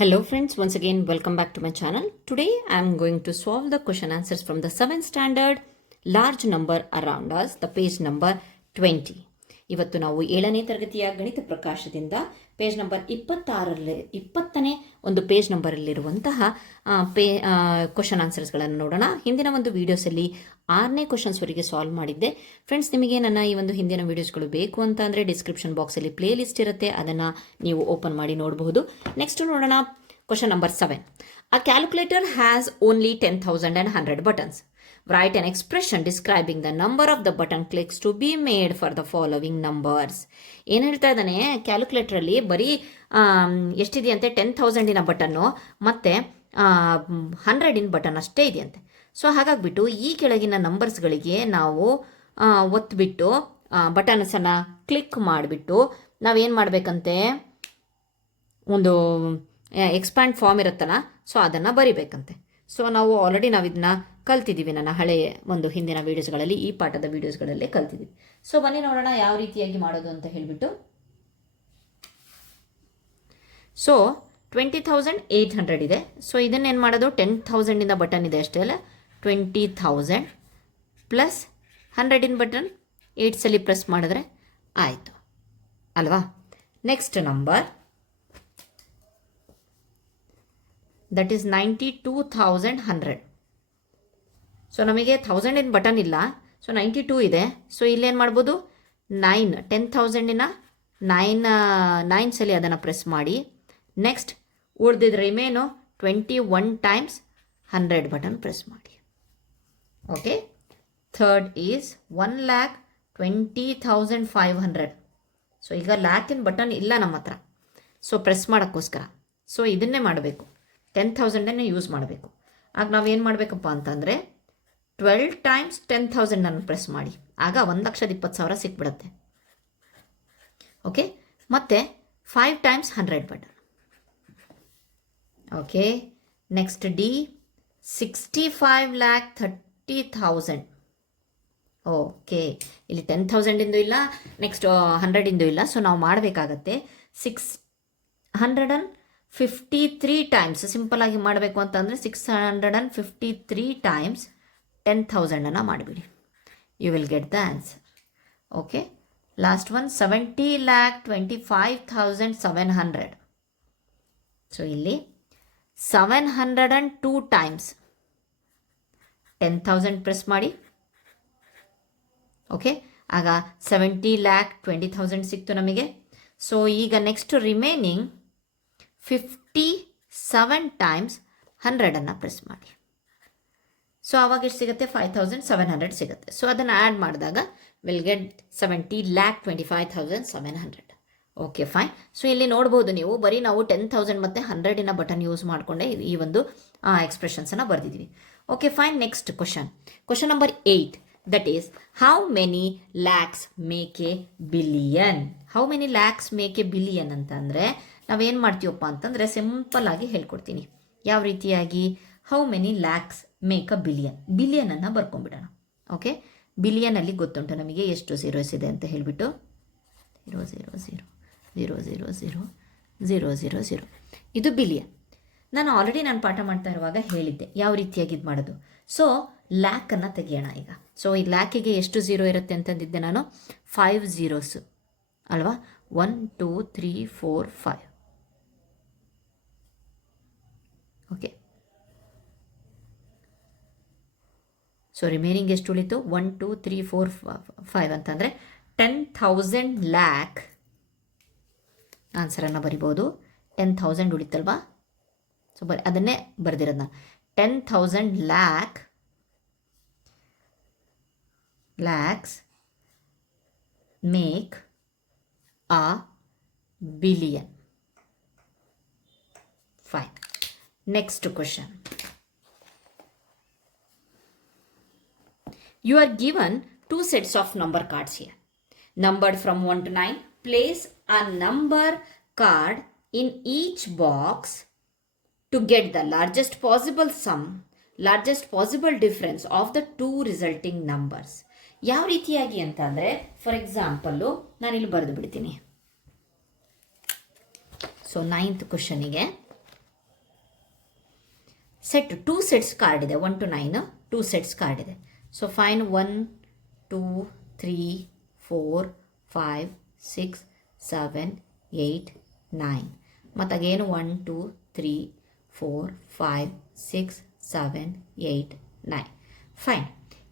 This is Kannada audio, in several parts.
Hello friends, once again welcome back to my channel. Today I am going to solve the question answers from the 7th standard large number around us, the page number 20. ಇವತ್ತು ನಾವು 7ನೇ ತರಗತಿಯ ಗಣಿತ ಪ್ರಕಾಶದಿಂದ ಪೇಜ್ ನಂಬರ್ 20ನೇ ಒಂದು ಪೇಜ್ ನಂಬರಲ್ಲಿರುವಂತಹ ಕ್ವಶನ್ ಆನ್ಸರ್ಸ್ಗಳನ್ನು ನೋಡೋಣ. ಹಿಂದಿನ ಒಂದು ವಿಡಿಯೋಸಲ್ಲಿ 6ನೇ ಕ್ವಶನ್ಸ್ವರೆಗೆ ಸಾಲ್ವ್ ಮಾಡಿದ್ದೆ. ಫ್ರೆಂಡ್ಸ್, ನಿಮಗೆ ನನ್ನ ಈ ಒಂದು ಹಿಂದಿನ ವಿಡಿಯೋಸ್ಗಳು ಬೇಕು ಅಂತ ಅಂದರೆ ಡಿಸ್ಕ್ರಿಪ್ಷನ್ ಬಾಕ್ಸಲ್ಲಿ ಪ್ಲೇ ಲಿಸ್ಟ್ ಇರುತ್ತೆ, ಅದನ್ನು ನೀವು ಓಪನ್ ಮಾಡಿ ನೋಡಬಹುದು. ನೆಕ್ಸ್ಟ್ ನೋಡೋಣ question number 7. A calculator has only 10,100 buttons. Write an expression describing the number of the button clicks to be made for the following numbers. ಏನು ಹೇಳ್ತಾ ಇದ್ದಾನೆ, ಕ್ಯಾಲ್ಕುಲೇಟ್ರಲ್ಲಿ ಬರೀ ಎಷ್ಟಿದೆಯಂತೆ, 10,000 ಬಟನ್ನು ಮತ್ತು 100 ಬಟನ್ ಅಷ್ಟೇ ಇದೆಯಂತೆ. ಸೊ ಹಾಗಾಗಿಬಿಟ್ಟು ಈ ಕೆಳಗಿನ ನಂಬರ್ಸ್ಗಳಿಗೆ ನಾವು ಒತ್ತಿಬಿಟ್ಟು ಬಟನ್ಸನ್ನು ಕ್ಲಿಕ್ ಮಾಡಿಬಿಟ್ಟು ನಾವೇನು ಮಾಡಬೇಕಂತೆ, ಒಂದು ಎಕ್ಸ್ಪ್ಯಾಂಡ್ ಫಾರ್ಮ್ ಇರುತ್ತಲ್ಲ, ಸೊ ಅದನ್ನು ಬರಿಬೇಕಂತೆ. ಸೊ ನಾವು ಆಲ್ರೆಡಿ ಇದನ್ನ ಕಲ್ತಿದ್ದೀವಿ, ನನ್ನ ಹಳೆಯ ಒಂದು ಹಿಂದಿನ ವೀಡಿಯೋಸ್ಗಳಲ್ಲಿ, ಈ ಪಾಠದ ವೀಡಿಯೋಸ್ಗಳಲ್ಲೇ ಕಲ್ತಿದ್ದೀವಿ. ಸೊ ಬನ್ನಿ ನೋಡೋಣ ಯಾವ ರೀತಿಯಾಗಿ ಮಾಡೋದು ಅಂತ ಹೇಳಿಬಿಟ್ಟು. ಸೊ 20,800 ಇದೆ. ಸೊ ಇದನ್ನೇನು ಮಾಡೋದು, 10,000 ಬಟನ್ ಇದೆ ಅಷ್ಟೇ ಅಲ್ಲ, 20,000 ಪ್ಲಸ್ 100 ಬಟನ್ 8 ಸಲ ಪ್ರೆಸ್ ಮಾಡಿದ್ರೆ ಆಯಿತು ಅಲ್ವಾ. Next number that is 92,100. So ನಮಗೆ 1000 ಬಟನ್ ಇಲ್ಲ, ಸೊ 92 ಇದೆ. ಸೊ ಇಲ್ಲೇನು ಮಾಡ್ಬೋದು, 10,000 9 ಸಲ ಅದನ್ನು ಪ್ರೆಸ್ ಮಾಡಿ, ನೆಕ್ಸ್ಟ್ ಉಳಿದಿದ್ದ ರಿಮೇನು 21 ಟೈಮ್ಸ್ 100 ಬಟನ್ ಪ್ರೆಸ್ ಮಾಡಿ. Okay, third is 1,20,500. ಸೊ ಈಗ ಲ್ಯಾಕಿನ ಬಟನ್ ಇಲ್ಲ ನಮ್ಮ ಹತ್ರ, ಸೊ ಪ್ರೆಸ್ ಮಾಡೋಕ್ಕೋಸ್ಕರ ಸೊ ಇದನ್ನೇ ಮಾಡಬೇಕು, 10,000 ಯೂಸ್ ಮಾಡಬೇಕು. ಆಗ ನಾವೇನು ಮಾಡಬೇಕಪ್ಪ ಅಂತಂದರೆ 12 ಟೈಮ್ಸ್ 10,000 ಪ್ರೆಸ್ ಮಾಡಿ, ಆಗ 1,20,000 ಸಿಕ್ಬಿಡುತ್ತೆ. ಓಕೆ, ಮತ್ತು 5 times 100 button. Okay, next D 65,30,000. Okay, ಇಲ್ಲಿ 10,000 ಇಲ್ಲ, ನೆಕ್ಸ್ಟ್ 100 ಇಲ್ಲ. ಸೊ ನಾವು ಮಾಡಬೇಕಾಗತ್ತೆ 653 ಟೈಮ್ಸ್. ಸಿಂಪಲ್ ಆಗಿ ಮಾಡಬೇಕು ಅಂತಂದರೆ 653 ಟೈಮ್ಸ್ 10,000 ಮಾಡಿಬಿಡಿ, you will get the answer. Okay, last one 70,25,700. So ಇಲ್ಲಿ 702 ಟೈಮ್ಸ್ 10,000 ಪ್ರೆಸ್ ಮಾಡಿ. ಓಕೆ, ಆಗ 70,20,000 ಸಿಕ್ತು ನಮಗೆ. ಸೊ ಈಗ ನೆಕ್ಸ್ಟ್ ರಿಮೈನಿಂಗ್ 57 ಟೈಮ್ಸ್ 100 ಪ್ರೆಸ್ ಮಾಡಿ. ಸೊ ಆವಾಗ ಎಷ್ಟು ಸಿಗುತ್ತೆ, 5,700 ಸಿಗುತ್ತೆ. ಸೊ ಅದನ್ನು ಆ್ಯಡ್ ಮಾಡಿದಾಗ will get 70,25,700. Okay, fine. So ಇಲ್ಲಿ ನೋಡ್ಬೋದು ನೀವು, ಬರೀ ನಾವು 10,000 ಮತ್ತು 100 ಬಟನ್ ಯೂಸ್ ಮಾಡಿಕೊಂಡೆ ಈ ಒಂದು ಎಕ್ಸ್ಪ್ರೆಷನ್ಸನ್ನು ಬರೆದಿದ್ದೀವಿ. Okay, fine. Next question number 8, that is how many lakhs make a billion. How many lakhs make a billion ಅಂತಂದರೆ ನಾವೇನು ಮಾಡ್ತೀವಪ್ಪ ಅಂತಂದರೆ ಸಿಂಪಲ್ ಆಗಿ ಹೇಳ್ಕೊಡ್ತೀನಿ ಯಾವ ರೀತಿಯಾಗಿ. How many lakhs make a billion, ಬಿಲಿಯನನ್ನು ಬರ್ಕೊಂಡ್ಬಿಡೋಣ. ಓಕೆ, ಬಿಲಿಯನಲ್ಲಿ ಗೊತ್ತುಂಟು ನಮಗೆ ಎಷ್ಟು ಝೀರೋಸ್ ಇದೆ ಅಂತ ಹೇಳಿಬಿಟ್ಟು, 000000000. ಇದು ಬಿಲಿಯನ್. ನಾನು ಆಲ್ರೆಡಿ ಪಾಠ ಮಾಡ್ತಾ ಇರುವಾಗ ಹೇಳಿದ್ದೆ ಯಾವ ರೀತಿಯಾಗಿ ಇದು ಮಾಡೋದು. ಸೊ ಲ್ಯಾಕನ್ನು ತೆಗಿಯೋಣ ಈಗ. ಸೊ ಈ ಲ್ಯಾಕಿಗೆ ಎಷ್ಟು ಝೀರೋ ಇರುತ್ತೆ ಅಂತಂದಿದ್ದೆ ನಾನು, 5 zeros ಅಲ್ವಾ, 1 2 3 4 5. ಓಕೆ, ಸೊ ರಿಮೈನಿಂಗ್ ಎಷ್ಟು ಉಳಿತು, 1 2 3 4 5 ಅಂತಂದರೆ 10,000 ಲ್ಯಾಕ್ ಆನ್ಸರನ್ನು ಬರಿಬೋದು. 10,000 ಉಳಿತಲ್ವಾ, ಸೊ ಅದನ್ನೇ ಬರೆದಿರೋದು ನಾನು. 10,000 lakhs make a billion. Fine. Next question. You are given 2 sets of number cards here. Numbered from 1 to 9. Place a number card in each box to get the largest possible sum, largest possible difference of the 2 resulting numbers. ಯಾವ ರೀತಿಯಾಗಿ ಅಂತ ಅಂದರೆ, ಫಾರ್ ಎಕ್ಸಾಂಪಲ್ಲು ನಾನಿಲ್ಲಿ ಬರೆದು ಬಿಡ್ತೀನಿ. ಸೊ 9th ಕ್ವಶನಿಗೆ ಸೆಟ್ 2 ಸೆಟ್ಸ್ ಕಾರ್ಡ್ ಇದೆ. 1 to 9 2 ಸೆಟ್ಸ್ ಕಾರ್ಡ್ ಇದೆ. ಸೊ ಫೈನ್ 1 2 3 4 5 6 7 8 9 ಮತ್ತು ಅಗೇನು 1 2 3 4 5 6 7 8 9. ಫೈನ್.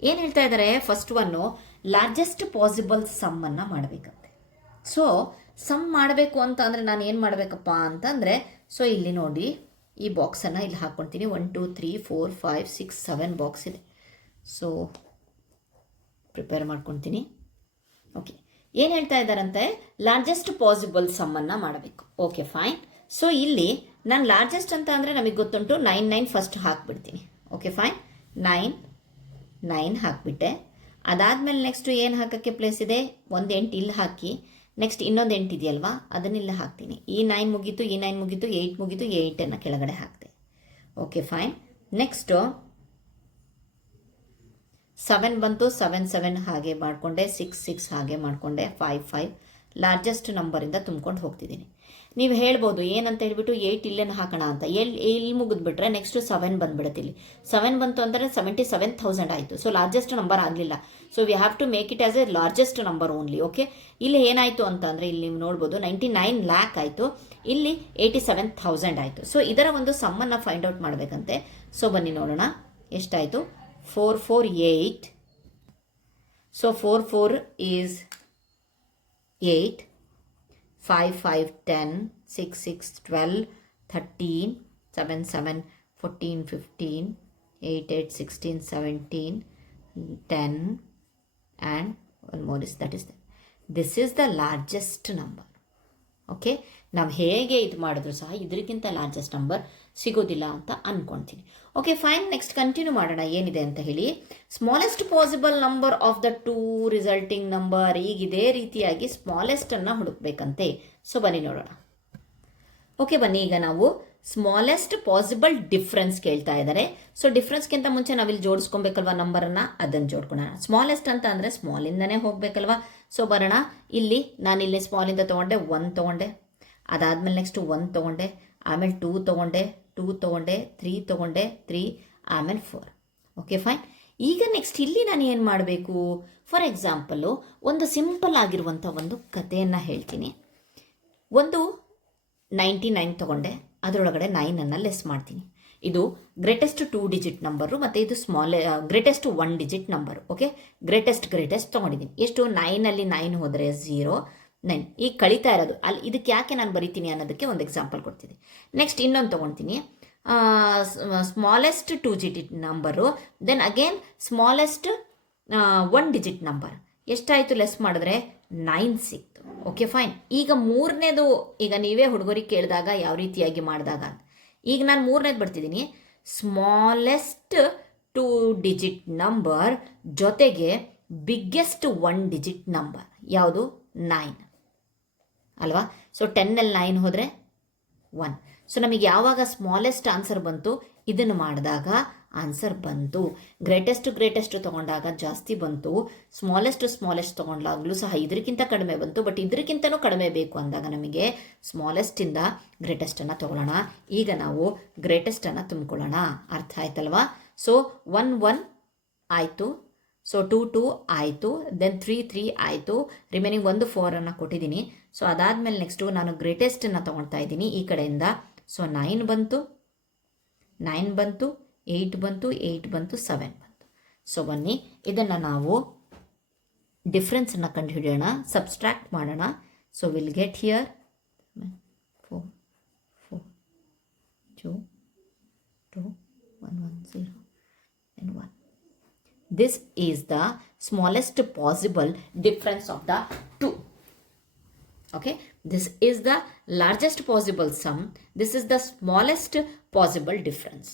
ಏನು ಹೇಳ್ತಾ ಇದ್ದಾರೆ, ಫಸ್ಟ್ ಒನ್ನು ಲಾರ್ಜೆಸ್ಟ್ ಪಾಸಿಬಲ್ ಸಮ್ಮನ್ನು ಮಾಡಬೇಕಂತೆ. ಸೊ ಸಮ್ ಮಾಡಬೇಕು ಅಂತ ಅಂದರೆ ನಾನು ಏನು ಮಾಡಬೇಕಪ್ಪ ಅಂತಂದರೆ, ಸೊ ಇಲ್ಲಿ ನೋಡಿ ಈ ಬಾಕ್ಸನ್ನು ಇಲ್ಲಿ ಹಾಕ್ಕೊಳ್ತೀನಿ. 1 2 3 4 5 6 7 ಬಾಕ್ಸ್ ಇದೆ. ಸೊ ಪ್ರಿಪೇರ್ ಮಾಡ್ಕೊಳ್ತೀನಿ. ಓಕೆ, ಏನು ಹೇಳ್ತಾ ಇದ್ದಾರಂತೆ, ಲಾರ್ಜೆಸ್ಟ್ ಪಾಸಿಬಲ್ ಸಮ್ಮನ್ನು ಮಾಡಬೇಕು. Okay fine. ಸೊ ಇಲ್ಲಿ ನಾನು ಲಾರ್ಜೆಸ್ಟ್ ಅಂತ ಅಂದರೆ ನಮಗೆ ಗೊತ್ತುಂಟು 9 9 ಫಸ್ಟ್ ಹಾಕ್ಬಿಡ್ತೀನಿ. ಓಕೆ ಫೈನ್, 9 9 ಹಾಕಿಬಿಟ್ಟೆ. ಅದಾದಮೇಲೆ ನೆಕ್ಸ್ಟು ಏನು ಹಾಕೋಕ್ಕೆ ಪ್ಲೇಸ್ ಇದೆ, ಒಂದು 8 ಇಲ್ಲಿ ಹಾಕಿ, ನೆಕ್ಸ್ಟ್ ಇನ್ನೊಂದು 8 ಇದೆಯಲ್ವಾ ಅದನ್ನಿಲ್ಲ ಹಾಕ್ತೀನಿ. ಈ 9 ಮುಗೀತು, ಈ 9 ಮುಗೀತು, 8 ಮುಗೀತು, 8ಅನ್ನು ಕೆಳಗಡೆ ಹಾಕ್ತೆ. Okay fine. ನೆಕ್ಸ್ಟು 7 ಬಂತು, 7 7 ಹಾಗೆ ಮಾಡಿಕೊಂಡೆ, 6 6 ಹಾಗೆ ಮಾಡಿಕೊಂಡೆ, 5 5 ಲಾರ್ಜೆಸ್ಟ್ ನಂಬರಿಂದ ತುಂಬ್ಕೊಂಡು ಹೋಗ್ತಿದ್ದೀನಿ. ನೀವು ಹೇಳ್ಬೋದು ಏನಂತ ಹೇಳ್ಬಿಟ್ಟು 8 ಇಲ್ಲೇನು ಹಾಕೋಣ ಅಂತ. ಇಲ್ಲಿ ಮುಗಿದ್ಬಿಟ್ರೆ ನೆಕ್ಸ್ಟು 7 ಬಂದುಬಿಡುತ್ತೆ. ಇಲ್ಲಿ 7 ಬಂತು ಅಂದರೆ 77,000 ಆಯಿತು. ಸೊ ಲಾರ್ಜೆಸ್ಟ್ ನಂಬರ್ ಆಗಲಿಲ್ಲ. So we have to make it as a largest number only. Okay, ಇಲ್ಲಿ ಏನಾಯಿತು ಅಂತ ಅಂದರೆ ಇಲ್ಲಿ ನೀವು ನೋಡ್ಬೋದು 99 lakh ಆಯಿತು, ಇಲ್ಲಿ 87,000 ಆಯಿತು. ಸೊ ಇದರ ಒಂದು ಸಮ್ಮನ್ನು ಫೈಂಡ್ ಔಟ್ ಮಾಡಬೇಕಂತೆ. ಸೊ ಬನ್ನಿ ನೋಡೋಣ ಎಷ್ಟಾಯಿತು. 4 4 8. So 4 4 is 8, 5 5 10, 6 6 12, 13, 7 7 14 15, 8 8 16 17, 10 and one more is that is that. This is the largest number. Okay, ನಾವು ಹೇಗೆ ಇದು ಮಾಡಿದ್ರು ಸಹ ಇದಕ್ಕಿಂತ ಲಾರ್ಜೆಸ್ಟ್ ನಂಬರ್ ಸಿಗೋದಿಲ್ಲ ಅಂತ ಅಂದ್ಕೊಳ್ತೀನಿ. Okay fine. ನೆಕ್ಸ್ಟ್ ಕಂಟಿನ್ಯೂ ಮಾಡೋಣ ಏನಿದೆ ಅಂತ ಹೇಳಿ. Smallest possible number of the 2 resulting number. ಈಗ ಇದೇ ರೀತಿಯಾಗಿ ಸ್ಮಾಲೆಸ್ಟನ್ನು ಹುಡುಕ್ಬೇಕಂತೆ. ಸೊ ಬನ್ನಿ ನೋಡೋಣ. ಓಕೆ ಬನ್ನಿ, ಈಗ ನಾವು ಸ್ಮಾಲೆಸ್ಟ್ ಪಾಸಿಬಲ್ ಡಿಫ್ರೆನ್ಸ್ ಕೇಳ್ತಾ ಇದ್ದಾರೆ. ಸೊ ಡಿಫ್ರೆನ್ಸ್ಗಿಂತ ಮುಂಚೆ ನಾವಿಲ್ಲಿ ಜೋಡಿಸ್ಕೊಬೇಕಲ್ವಾ ನಂಬರನ್ನು, ಅದನ್ನು ಜೋಡ್ಕೊಳ್ಳೋಣ. ಸ್ಮಾಲೆಸ್ಟ್ ಅಂತ ಅಂದರೆ ಸ್ಮಾಲಿಂದನೇ ಹೋಗಬೇಕಲ್ವಾ. ಸೊ ಬರೋಣ, ಇಲ್ಲಿ ನಾನಿಲ್ಲಿ ಸ್ಮಾಲಿಂದ ತೊಗೊಂಡೆ 1 ತೊಗೊಂಡೆ, ಅದಾದಮೇಲೆ ನೆಕ್ಸ್ಟ್ 1 ತೊಗೊಂಡೆ, ಆಮೇಲೆ 2 ತೊಗೊಂಡೆ, 2 ತೊಗೊಂಡೆ, 3 ತೊಗೊಂಡೆ, 3 ಆಮೇಲೆ 4. Okay fine. ಈಗ ನೆಕ್ಸ್ಟ್ ಇಲ್ಲಿ ನಾನು ಏನು ಮಾಡಬೇಕು, ಫಾರ್ ಎಕ್ಸಾಂಪಲ್ಲು ಒಂದು ಸಿಂಪಲ್ ಆಗಿರುವಂಥ ಒಂದು ಕಥೆಯನ್ನು ಹೇಳ್ತೀನಿ. ಒಂದು 99 ತೊಗೊಂಡೆ, ಅದರೊಳಗಡೆ 9ಅನ್ನು ಲೆಸ್ ಮಾಡ್ತೀನಿ. ಇದು ಗ್ರೇಟೆಸ್ಟ್ 2 ಡಿಜಿಟ್ ನಂಬರು ಮತ್ತು ಇದು greatest 1 digit number. Okay, greatest ತೊಗೊಂಡಿದ್ದೀನಿ. ಎಷ್ಟು, 9ಅಲ್ಲಿ 9 ಹೋದರೆ 0 9. ಈಗ ಕಳೀತಾ ಇರೋದು ಅಲ್ಲಿ, ಇದಕ್ಕೆ ಯಾಕೆ ನಾನು ಬರಿತೀನಿ ಅನ್ನೋದಕ್ಕೆ ಒಂದು ಎಕ್ಸಾಂಪಲ್ ಕೊಡ್ತೀನಿ. ನೆಕ್ಸ್ಟ್ ಇನ್ನೊಂದು ತೊಗೊಳ್ತೀನಿ, smallest 2 digit number, then again smallest 1 digit number. ಎಷ್ಟಾಯಿತು ಲೆಸ್ ಮಾಡಿದ್ರೆ 9 ಸಿಕ್ತು. Okay fine. ಈಗ ಮೂರನೇದು, ಈಗ ನೀವೇ ಹುಡುಗರಿಗೆ ಕೇಳಿದಾಗ ಯಾವ ರೀತಿಯಾಗಿ ಮಾಡಿದಾಗ, ಈಗ ನಾನು ಮೂರನೇದು ಬರ್ತಿದ್ದೀನಿ. ಸ್ಮಾಲೆಸ್ಟ್ 2 ಡಿಜಿಟ್ ನಂಬರ್ ಜೊತೆಗೆ ಬಿಗ್ಗೆಸ್ಟ್ 1 ಡಿಜಿಟ್ ನಂಬರ್ ಯಾವುದು, 9 ಅಲ್ವಾ. ಸೊ 10ಅಲ್ಲಿ 9 ಹೋದರೆ 1. ಸೊ ನಮಗೆ ಯಾವಾಗ ಸ್ಮಾಲೆಸ್ಟ್ ಆನ್ಸರ್ ಬಂತು, ಇದನ್ನು ಮಾಡಿದಾಗ ಆನ್ಸರ್ ಬಂತು. ಗ್ರೇಟೆಸ್ಟ್ ತೊಗೊಂಡಾಗ ಜಾಸ್ತಿ ಬಂತು, ಸ್ಮಾಲೆಸ್ಟ್ ತೊಗೊಂಡಾಗಲೂ ಸಹ ಇದಕ್ಕಿಂತ ಕಡಿಮೆ ಬಂತು. ಬಟ್ ಇದಕ್ಕಿಂತನೂ ಕಡಿಮೆ ಬೇಕು ಅಂದಾಗ ನಮಗೆ ಸ್ಮಾಲೆಸ್ಟಿಂದ ಗ್ರೇಟೆಸ್ಟನ್ನು ತೊಗೊಳ್ಳೋಣ. ಈಗ ನಾವು ಗ್ರೇಟೆಸ್ಟನ್ನು ತುಂಬಿಕೊಳ್ಳೋಣ. ಅರ್ಥ ಆಯ್ತಲ್ವಾ. ಸೊ 1 1 ಆಯಿತು, ಸೊ 2 2 ಆಯಿತು, ದೆನ್ 3 3 ಆಯಿತು, ರಿಮೈನಿಂಗ್ ಒಂದು 4ಅನ್ನು ಕೊಟ್ಟಿದ್ದೀನಿ. ಸೊ ಅದಾದಮೇಲೆ ನೆಕ್ಸ್ಟು ನಾನು ಗ್ರೇಟೆಸ್ಟನ್ನು ತೊಗೊಳ್ತಾ ಇದ್ದೀನಿ ಈ ಕಡೆಯಿಂದ. ಸೊ 9 ಬಂತು, 9 ಬಂತು, 8 ಬಂತು, 8 ಬಂತು, 7 ಬಂತು. ಸೊ ಬನ್ನಿ ಇದನ್ನು ನಾವು ಡಿಫ್ರೆನ್ಸನ್ನು ಕಂಡುಹಿಡಿಯೋಣ, ಸಬ್ಸ್ಟ್ರಾಕ್ಟ್ ಮಾಡೋಣ. So will get here 4 4 2 2 1 1 0 and 1. This is the smallest possible difference of the two. Okay, this is the largest possible sum, this is the smallest possible difference.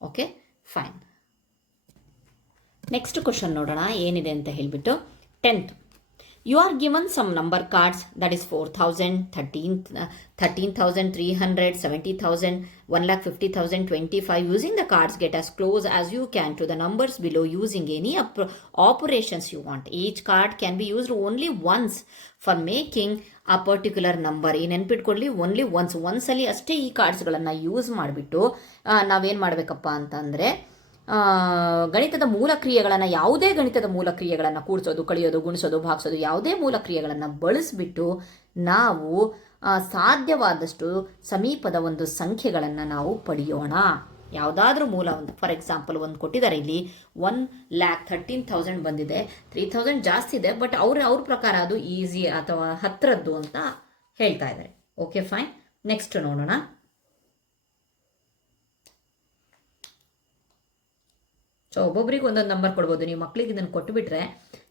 Okay, fine. Next question ನೋಡೋಣ ಏನಿದೆ ಅಂತ ಹೇಳಿಬಿಟ್ಟು. 10th, you are given some number cards, that is 4,000, 13,300, 70,000, 1,50,000, 25. Using the cards, get as close as you can to the numbers below using any operations you want. Each card can be used only once for making ಆ ಪರ್ಟಿಕ್ಯುಲರ್ ನಂಬರ್. ಈ ನೆನ್ಪಿಟ್ಕೊಳ್ಳಿ, ಓನ್ಲಿ ಒಂದ್ಸಲಿ ಅಷ್ಟೇ ಈ ಕಾರ್ಡ್ಸ್ಗಳನ್ನು ಯೂಸ್ ಮಾಡಿಬಿಟ್ಟು ನಾವೇನು ಮಾಡಬೇಕಪ್ಪ ಅಂತಂದರೆ ಗಣಿತದ ಮೂಲ ಕ್ರಿಯೆಗಳನ್ನು, ಯಾವುದೇ ಗಣಿತದ ಮೂಲ ಕ್ರಿಯೆಗಳನ್ನು, ಕೂಡಿಸೋದು, ಕಳೆಯೋದು, ಗುಣಿಸೋದು, ಭಾಗಿಸೋದು, ಯಾವುದೇ ಮೂಲ ಕ್ರಿಯೆಗಳನ್ನು ಬಳಸಿಬಿಟ್ಟು ನಾವು ಸಾಧ್ಯವಾದಷ್ಟು ಸಮೀಪದ ಒಂದು ಸಂಖ್ಯೆಗಳನ್ನು ನಾವು ಪಡೆಯೋಣ. ಯಾವುದಾದ್ರೂ ಮೂಲ ಒಂದು, ಫಾರ್ ಎಕ್ಸಾಂಪಲ್ ಒಂದು ಕೊಟ್ಟಿದ್ದಾರೆ ಇಲ್ಲಿ 1,13,000 ಬಂದಿದೆ. 3,000 ಜಾಸ್ತಿ ಇದೆ, ಬಟ್ ಅವ್ರ ಪ್ರಕಾರ ಅದು ಈಸಿ ಅಥವಾ ಹತ್ತಿರದ್ದು ಅಂತ ಹೇಳ್ತಾ ಇದ್ದಾರೆ. Okay fine. ನೆಕ್ಸ್ಟ್ ನೋಡೋಣ. ಸೊ ಒಬ್ಬೊಬ್ರಿಗೆ ಒಂದೊಂದು ನಂಬರ್ ಕೊಡ್ಬೋದು. ನೀವು ಮಕ್ಕಳಿಗೆ ಇದನ್ನು ಕೊಟ್ಟುಬಿಟ್ರೆ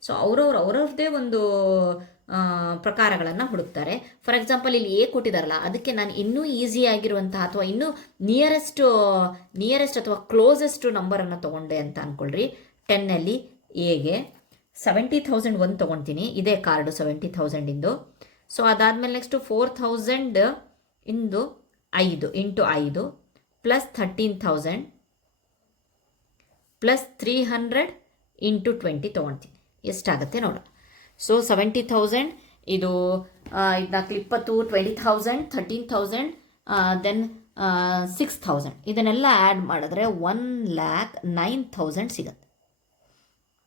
ಸೊ ಅವ್ರವ್ರದ್ದೇ ಒಂದು ಪ್ರಕಾರಗಳನ್ನು ಹುಡುಕ್ತಾರೆ. ಫಾರ್ ಎಕ್ಸಾಂಪಲ್ ಇಲ್ಲಿ ಎ ಕೊಟ್ಟಿದ್ದಾರಲ್ಲ, ಅದಕ್ಕೆ ನಾನು ಇನ್ನೂ ಈಸಿ ಆಗಿರುವಂತಹ ಅಥವಾ ಇನ್ನೂ ನಿಯರೆಸ್ಟ್ ಅಥವಾ ಕ್ಲೋಸೆಸ್ಟ್ ನಂಬರನ್ನು ತೊಗೊಂಡೆ ಅಂತ ಅಂದ್ಕೊಳ್ರಿ. 10ನಲ್ಲಿ ಎಗೆ 70,000 ಒಂದು ತೊಗೊಳ್ತೀನಿ. ಇದೇ ಕಾರ್ಡು 70,000 ಇಂದು. ಸೊ ಅದಾದಮೇಲೆ ನೆಕ್ಸ್ಟು 4,000 ಇಂದು 5 ಇಂಟು 5 ಪ್ಲಸ್ 13,000 ಪ್ಲಸ್ 300 ಇಂಟು 20 ತೊಗೊಳ್ತೀನಿ. ಎಷ್ಟಾಗುತ್ತೆ ನೋಡೋಣ. ಸೊ 70,000 ಇದು 20, 20,000, 13,000, ದೆನ್ 6,000 ಇದನ್ನೆಲ್ಲ ಆ್ಯಡ್ ಮಾಡಿದ್ರೆ 1,09,000 ಸಿಗುತ್ತೆ,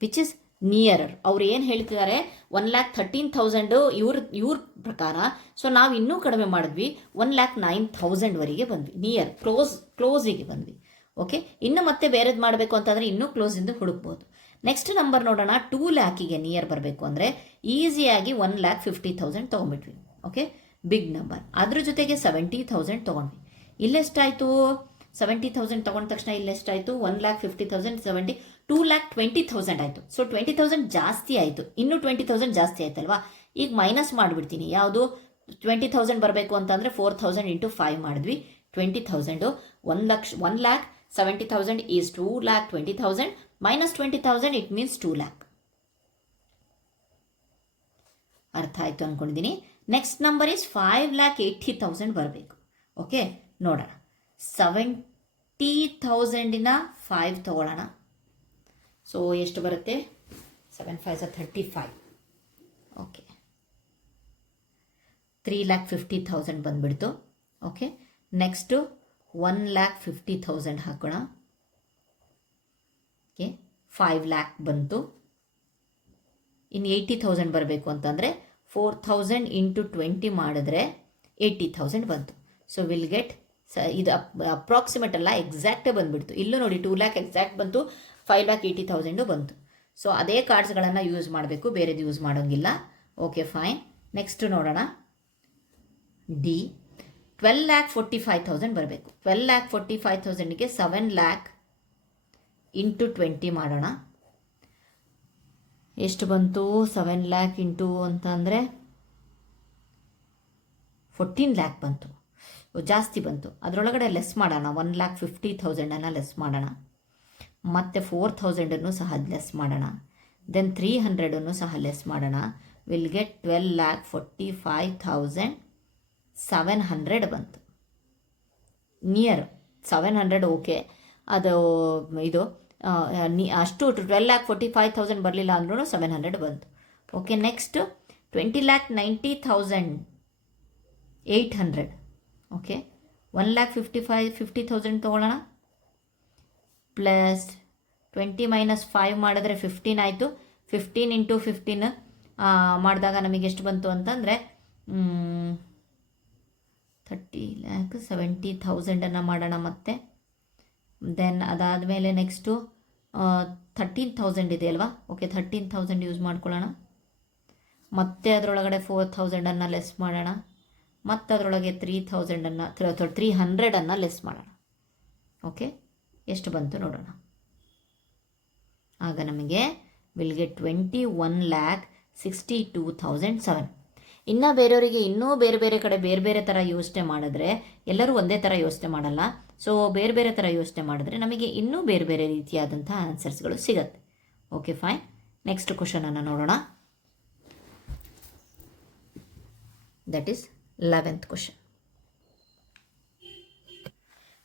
ವಿಚ್ ಇಸ್ ನಿಯರರ್. ಅವ್ರು ಏನು ಹೇಳ್ತಿದ್ದಾರೆ, 1,13,000 ಇವ್ರ ಪ್ರಕಾರ. ಸೊ ನಾವು ಇನ್ನೂ ಕಡಿಮೆ ಮಾಡಿದ್ವಿ, 1,09,000ವರೆಗೆ ಬಂದ್ವಿ, ನಿಯರ್ ಕ್ಲೋಸಿಗೆ ಬಂದ್ವಿ. ಓಕೆ, ಇನ್ನು ಮತ್ತೆ ಬೇರೆದು ಮಾಡಬೇಕು ಅಂತಂದರೆ ಇನ್ನೂ ಕ್ಲೋಸಿಂದ ಹುಡುಕ್ಬೋದು. ನೆಕ್ಸ್ಟ್ ನಂಬರ್ ನೋಡೋಣ. 2 ಲ್ಯಾಕಿಗೆ ನಿಯರ್ ಬರಬೇಕು ಅಂದರೆ ಈಸಿಯಾಗಿ 1,50,000 ತೊಗೊಂಡ್ಬಿಟ್ವಿ. Okay, big number. ಅದ್ರ ಜೊತೆಗೆ 70,000 ತೊಗೊಂಡ್ವಿ. ಇಲ್ಲೆಷ್ಟಾಯಿತು? 70,000 ತೊಗೊಂಡ ತಕ್ಷಣ ಇಲ್ಲೆಷ್ಟಾಯಿತು? 1,50,000 70 2,20,000 ಆಯಿತು. ಸೊ 20,000 ಜಾಸ್ತಿ ಆಯಿತು, ಇನ್ನೂ 20,000 ಜಾಸ್ತಿ ಆಯ್ತಲ್ವಾ. ಈಗ ಮೈನಸ್ ಮಾಡಿಬಿಡ್ತೀನಿ. ಯಾವುದು 20,000 ಬರಬೇಕು ಅಂತಂದರೆ 4,000 ಇಂಟು 5 ಮಾಡಿದ್ವಿ. 20,000 1,70,000 is 2,20,000 minus 20,000 it means 2 lakh. ಅರ್ಥ ಆಯಿತು ಅಂದ್ಕೊಂಡಿದ್ದೀನಿ. ನೆಕ್ಸ್ಟ್ ನಂಬರ್ ಈಸ್ 5,80,000 ಬರಬೇಕು. ಓಕೆ, ನೋಡೋಣ. 70,000 5 ತಗೊಳ್ಳೋಣ. ಸೊ ಎಷ್ಟು ಬರುತ್ತೆ? 7 5 35. ಓಕೆ, 3,50,000 ಬಂದ್ಬಿಡ್ತು. ಓಕೆ, ನೆಕ್ಸ್ಟು 1,50,000 ಹಾಕೋಣ. ಓಕೆ, 5 lakh ಬಂತು. ಇನ್ನು 80,000 ಬರಬೇಕು ಅಂತಂದರೆ 4,000 ಇಂಟು 20 ಮಾಡಿದ್ರೆ 80,000 ಬಂತು. ಸೊ ವಿಲ್ ಗೆಟ್ ಇದು ಅಪ್ರಾಕ್ಸಿಮೇಟ್ ಅಲ್ಲ, ಎಕ್ಸಾಕ್ಟೇ ಬಂದುಬಿಡ್ತು. ಇಲ್ಲೂ ನೋಡಿ 2 lakh ಎಕ್ಸಾಕ್ಟ್ ಬಂತು, 5,80,000 ಬಂತು. ಸೊ ಅದೇ ಕಾರ್ಡ್ಸ್ಗಳನ್ನು ಯೂಸ್ ಮಾಡಬೇಕು, ಬೇರೆದು ಯೂಸ್ ಮಾಡೋಂಗಿಲ್ಲ. Okay fine. ನೆಕ್ಸ್ಟ್ ನೋಡೋಣ. ಡಿ 12,45,000 ಬರಬೇಕು. 12,45,000ಗೆ 7 lakh ಇಂಟು 20 ಮಾಡೋಣ. ಎಷ್ಟು ಬಂತು? 7 lakh ಇಂಟು ಅಂತ ಅಂದರೆ 14 lakh ಬಂತು. ಜಾಸ್ತಿ ಬಂತು. ಅದರೊಳಗಡೆ ಲೆಸ್ ಮಾಡೋಣ. 1,50,000 ಲೆಸ್ ಮಾಡೋಣ. ಮತ್ತು 4,000 ಸಹ ಲೆಸ್ ಮಾಡೋಣ. ದೆನ್ 300 ಸಹ ಲೆಸ್ ಮಾಡೋಣ. ವಿಲ್ ಗೆಟ್ 12,45,700 ಬಂತು. ನಿಯರ್ 700. ಓಕೆ, ಅದು ಇದು ಅಷ್ಟು 12,45,000 ಬರಲಿಲ್ಲ ಅಂದ್ರೂ 700 ಬಂತು. Okay, next 20,95,800. ಓಕೆ, 1,50,000 ತೊಗೊಳ್ಳೋಣ. ಪ್ಲಸ್ 20 ಮೈನಸ್ 5 ಮಾಡಿದ್ರೆ 15 ಆಯಿತು. 15 ಇಂಟು 15 ಮಾಡಿದಾಗ ನಮಗೆ ಎಷ್ಟು ಬಂತು ಅಂತಂದರೆ 30,70,000 ಮಾಡೋಣ. ಮತ್ತೆ ದೆನ್ ಅದಾದಮೇಲೆ ನೆಕ್ಸ್ಟು 13,000 ಇದೆ ಅಲ್ವಾ. ಓಕೆ, 13,000 ಯೂಸ್ ಮಾಡ್ಕೊಳ್ಳೋಣ. ಮತ್ತೆ ಅದರೊಳಗಡೆ 4,000 ಲೆಸ್ ಮಾಡೋಣ. ಮತ್ತು ಅದರೊಳಗೆ 300 ಲೆಸ್ ಮಾಡೋಣ. ಓಕೆ, ಎಷ್ಟು ಬಂತು ನೋಡೋಣ. ಆಗ ನಮಗೆ ವಿಲ್ ಗೆಟ್ 21,62,007. ಇನ್ನು ಬೇರೆಯವರಿಗೆ ಇನ್ನೂ ಬೇರೆ ಬೇರೆ ಕಡೆ ಬೇರೆ ಬೇರೆ ಥರ ಯೋಚನೆ ಮಾಡಿದ್ರೆ, ಎಲ್ಲರೂ ಒಂದೇ ಥರ ಯೋಚನೆ ಮಾಡಲ್ಲ. ಸೊ ಬೇರೆ ಬೇರೆ ಥರ ಯೋಚನೆ ಮಾಡಿದ್ರೆ ನಮಗೆ ಇನ್ನೂ ಬೇರೆ ಬೇರೆ ರೀತಿಯಾದಂಥ ಆನ್ಸರ್ಸ್ಗಳು ಸಿಗುತ್ತೆ. Okay fine. ನೆಕ್ಸ್ಟ್ ಕ್ವಶನನ್ನು ನೋಡೋಣ. That is 11th question.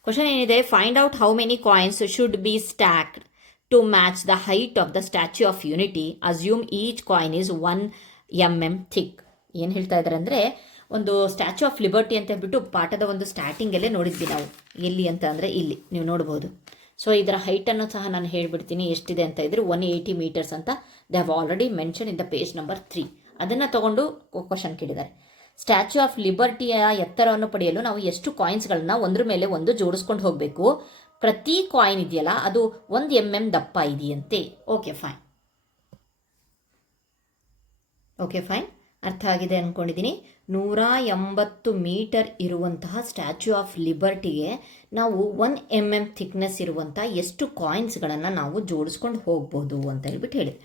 Question ಏನಿದೆ, find out how many coins should be stacked to match the height of the Statue of Unity. Assume each coin is 1 mm thick. ಏನು ಹೇಳ್ತಾ ಇದ್ದಾರೆ ಅಂದರೆ, ಒಂದು ಸ್ಟ್ಯಾಚ್ಯೂ ಆಫ್ ಲಿಬರ್ಟಿ ಅಂತ ಹೇಳ್ಬಿಟ್ಟು ಪಾಠದ ಒಂದು ಸ್ಟಾರ್ಟಿಂಗಲ್ಲೇ ನೋಡಿದ್ವಿ ನಾವು. ಎಲ್ಲಿ ಅಂತ ಅಂದರೆ ಇಲ್ಲಿ ನೀವು ನೋಡ್ಬೋದು. ಸೊ ಇದರ ಹೈಟನ್ನು ಸಹ ನಾನು ಹೇಳಿಬಿಡ್ತೀನಿ ಎಷ್ಟಿದೆ ಅಂತ ಇದ್ರೆ 180 ಮೀಟರ್ಸ್ ಅಂತ they have already mention in the page number 3. ಅದನ್ನು ತಗೊಂಡು ಕ್ವಶನ್ ಕೇಳಿದ್ದಾರೆ. ಸ್ಟ್ಯಾಚ್ಯೂ ಆಫ್ ಲಿಬರ್ಟಿಯ ಎತ್ತರವನ್ನು ಪಡೆಯಲು ನಾವು ಎಷ್ಟು ಕಾಯಿನ್ಸ್ಗಳನ್ನ ಒಂದ್ರ ಮೇಲೆ ಒಂದು ಜೋಡಿಸ್ಕೊಂಡು ಹೋಗಬೇಕು. ಪ್ರತಿ ಕಾಯಿನ್ ಇದೆಯಲ್ಲ ಅದು 1 mm ದಪ್ಪ ಇದೆಯಂತೆ. ಓಕೆ ಫೈನ್, ಅರ್ಥ ಆಗಿದೆ ಅಂದ್ಕೊಂಡಿದ್ದೀನಿ. 180 ಮೀಟರ್ ಇರುವಂತಹ ಸ್ಟ್ಯಾಚ್ಯೂ ಆಫ್ ಲಿಬರ್ಟಿಗೆ ನಾವು 1 mm ಥಿಕ್ನೆಸ್ ಇರುವಂಥ ಎಷ್ಟು ಕಾಯಿನ್ಸ್ಗಳನ್ನು ನಾವು ಜೋಡಿಸ್ಕೊಂಡು ಹೋಗ್ಬೋದು ಅಂತ ಹೇಳ್ಬಿಟ್ಟು ಹೇಳಿ.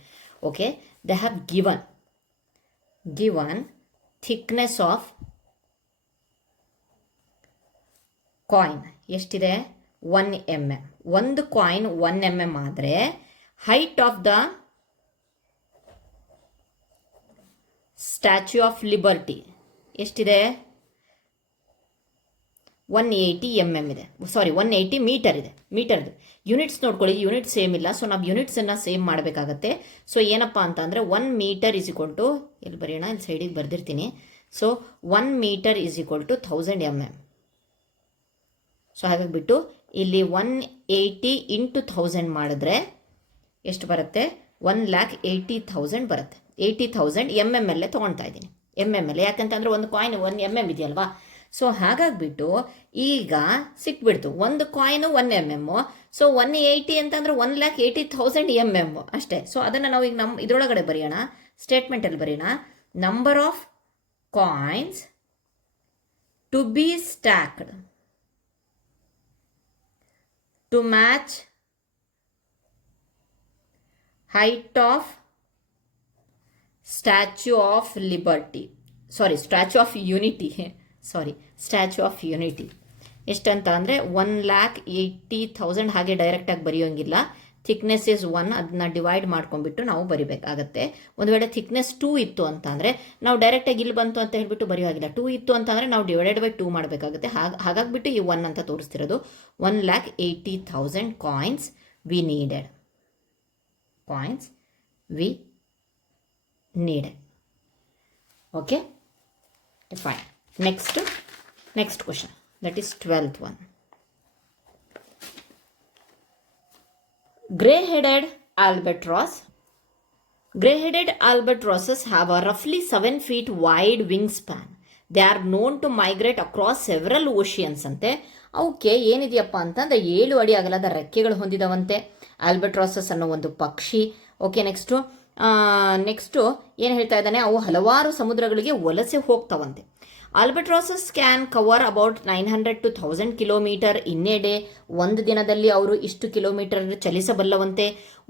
Okay, they have given thickness of coin ಎಷ್ಟಿದೆ? 1 mm. ಒಂದು ಕಾಯಿನ್ 1 mm ಆದರೆ height of the Statue of liberty ಎಷ್ಟಿದೆ? 180 mm ಇದೆ. 180 ಮೀಟರ್ ಇದೆ. ಮೀಟರ್ದು ಯೂನಿಟ್ಸ್ ನೋಡ್ಕೊಳ್ಳಿ, ಯೂನಿಟ್ ಸೇಮ್ ಇಲ್ಲ. ಸೊ ನಾವು ಯೂನಿಟ್ಸನ್ನು ಸೇಮ್ ಮಾಡಬೇಕಾಗತ್ತೆ. ಸೊ ಏನಪ್ಪ ಅಂತ ಅಂದರೆ 1 ಮೀಟರ್ ಈಸ್ ಈಕ್ವಲ್ ಟು, ಇಲ್ಲಿ ಬರೆಯೋಣ, ಇಲ್ಲಿ ಸೈಡಿಗೆ ಬರೆದಿರ್ತೀನಿ. So 1 metre is equal to 1000 mm. So ಹಾಗಾಗಿಬಿಟ್ಟು ಇಲ್ಲಿ 180 ಇಂಟು 1000 ಮಾಡಿದ್ರೆ ಎಷ್ಟು ಬರುತ್ತೆ? 1,80,000 ಬರುತ್ತೆ. 80,000 mm ಅಲ್ಲೇ ತೊಗೊಳ್ತಾ ಇದ್ದೀನಿ. MM ಯಾಕಂತಂದರೆ ಒಂದು ಕಾಯಿನ್ 1 mm ಇದೆಯಲ್ವಾ. ಸೊ ಹಾಗಾಗಿಬಿಟ್ಟು ಈಗ ಸಿಕ್ಬಿಡ್ತು, ಒಂದು ಕಾಯಿನು 1 mm. ಸೊ 180 ಅಂತಂದರೆ 1,80,000 mm ಅಷ್ಟೇ. ಸೊ ಅದನ್ನು ನಾವು ಈಗ ನಮ್ಮ ಇದರೊಳಗಡೆ ಬರೆಯೋಣ, ಸ್ಟೇಟ್ಮೆಂಟಲ್ಲಿ ಬರೆಯೋಣ. Number of coins to be stacked to match height of statue of liberty, statue of unity, statue of unity ಎಷ್ಟಂತ ಅಂದರೆ 1,80,000. ಹಾಗೆ ಡೈರೆಕ್ಟಾಗಿ ಬರೆಯೋಂಗಿಲ್ಲ. ಥಿಕ್ನೆಸ್ ಇಸ್ 1, ಅದನ್ನ ಡಿವೈಡ್ ಮಾಡ್ಕೊಂಡ್ಬಿಟ್ಟು ನಾವು ಬರಿಬೇಕಾಗತ್ತೆ. ಒಂದು ವೇಳೆ ಥಿಕ್ನೆಸ್ 2 ಇತ್ತು ಅಂತ ಅಂದರೆ ನಾವು ಡೈರೆಕ್ಟಾಗಿ ಇಲ್ಲಿ ಬಂತು ಅಂತ ಹೇಳ್ಬಿಟ್ಟು ಬರೆಯೋಗಿಲ್ಲ. 2 ಇತ್ತು ಅಂತಂದರೆ ನಾವು ಡಿವೈಡೆಡ್ ಬೈ 2 ಮಾಡಬೇಕಾಗುತ್ತೆ. ಹಾಗಾಗಿಬಿಟ್ಟು ಈ 1 ಅಂತ ತೋರಿಸ್ತಿರೋದು. 1,80,000 coins we needed. Okay, fine. Next question, that is 12th one. Grey-headed albatrosses have a roughly 7 feet wide wingspan. They are known to migrate across several oceans ante. ಅವಕ್ಕೆ ಏನಿದೆಯಪ್ಪ ಅಂತಂದರೆ 7 ಅಡಿ ಅಗಲದ ರೆಕ್ಕೆಗಳು ಹೊಂದಿದವಂತೆ. ಆಲ್ಬಟ್ರಾಸಸ್ ಅನ್ನೋ ಒಂದು ಪಕ್ಷಿ. ಓಕೆ, ನೆಕ್ಸ್ಟು ಏನು ಹೇಳ್ತಾ ಇದ್ದಾನೆ? ಅವು ಹಲವಾರು ಸಮುದ್ರಗಳಿಗೆ ವಲಸೆ ಹೋಗ್ತಾವಂತೆ. Albatrosses can cover about 900 to 1000 kilometre in a day. ಒಂದು ದಿನದಲ್ಲಿ ಅವರು ಇಷ್ಟು ಕಿಲೋಮೀಟರ್ ಚಲಿಸಬಲ್ಲವಂತೆ.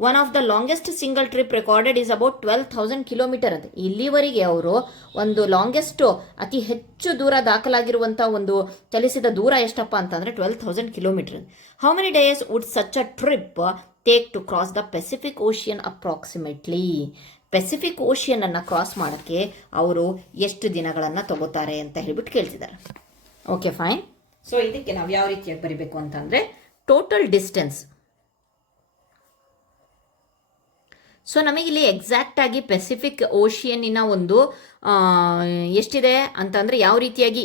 One of the longest single trip recorded is about 12,000 kilometre ಅಂತ. ಇಲ್ಲಿವರೆಗೆ ಅವರು ಒಂದು ಲಾಂಗೆಸ್ಟ್, ಅತಿ ಹೆಚ್ಚು ದೂರ ದಾಖಲಾಗಿರುವಂಥ ಒಂದು ಚಲಿಸಿದ ದೂರ ಎಷ್ಟಪ್ಪ ಅಂತಂದರೆ 12,000 kilometre. How many days would such a trip take to cross the Pacific Ocean approximately? Pacific ಓಷಿಯನನ್ನು ಕ್ರಾಸ್ ಮಾಡೋಕ್ಕೆ ಅವರು ಎಷ್ಟು ದಿನಗಳನ್ನು ತಗೋತಾರೆ ಅಂತ ಹೇಳ್ಬಿಟ್ಟು ಕೇಳ್ತಿದ್ದಾರೆ. Okay, fine. ಸೊ ಇದಕ್ಕೆ ನಾವು ಯಾವ ರೀತಿಯಾಗಿ ಬರೀಬೇಕು ಅಂತಂದರೆ ಟೋಟಲ್ ಡಿಸ್ಟೆನ್ಸ್. ಸೊ ನಮಗಿಲ್ಲಿ ಎಕ್ಸಾಕ್ಟಾಗಿ ಪೆಸಿಫಿಕ್ ಓಷಿಯನ್ನಿನ ಒಂದು ಎಷ್ಟಿದೆ ಅಂತಂದರೆ ಯಾವ ರೀತಿಯಾಗಿ